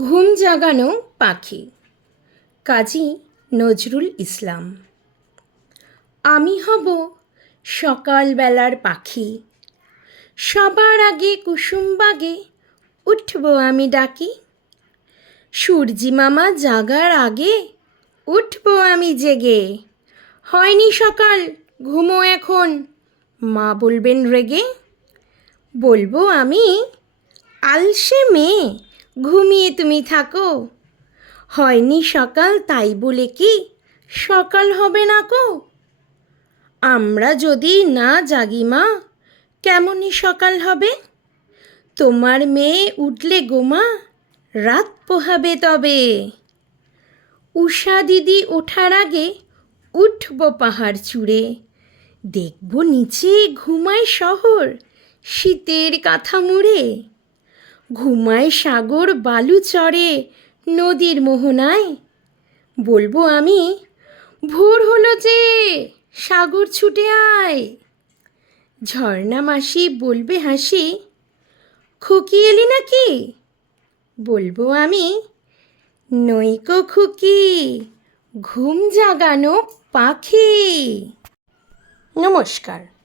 ঘুম জাগানো পাখি। কাজী নজরুল ইসলাম। আমি হব সকালবেলার পাখি। সবার আগে কুসুমবাগে উঠব আমি ডাকি। সূর্যি মামা জাগার আগে উঠব আমি জেগে। হয়নি সকাল, ঘুমো এখন, মা বলবেন রেগে। বলব আমি আলসে মেয়ে। ঘুমিয়ে তুমি থাকো। হয়নি সকাল, তাই বলে কি সকাল হবে না কো? আমরা যদি না জাগি মা, কেমনই সকাল হবে? তোমার মেয়ে উঠলে গোমা রাত পোহাবে তবে। উষা দিদি ওঠার আগে উঠব পাহাড় চূড়ে। দেখব নিচে ঘুমায় শহর, শীতের কাঁথা মুড়ে। ঘুমায় সাগর বালু চড়ে নদীর মোহনায়। বলব আমি, ভোর হলো যে, সাগর ছুটে আয়। ঝর্ণা মাসি বলবে হাসি, খুকি এলি নাকি? বলব আমি, নৈকো খুকি, ঘুম জাগানো পাখি। নমস্কার।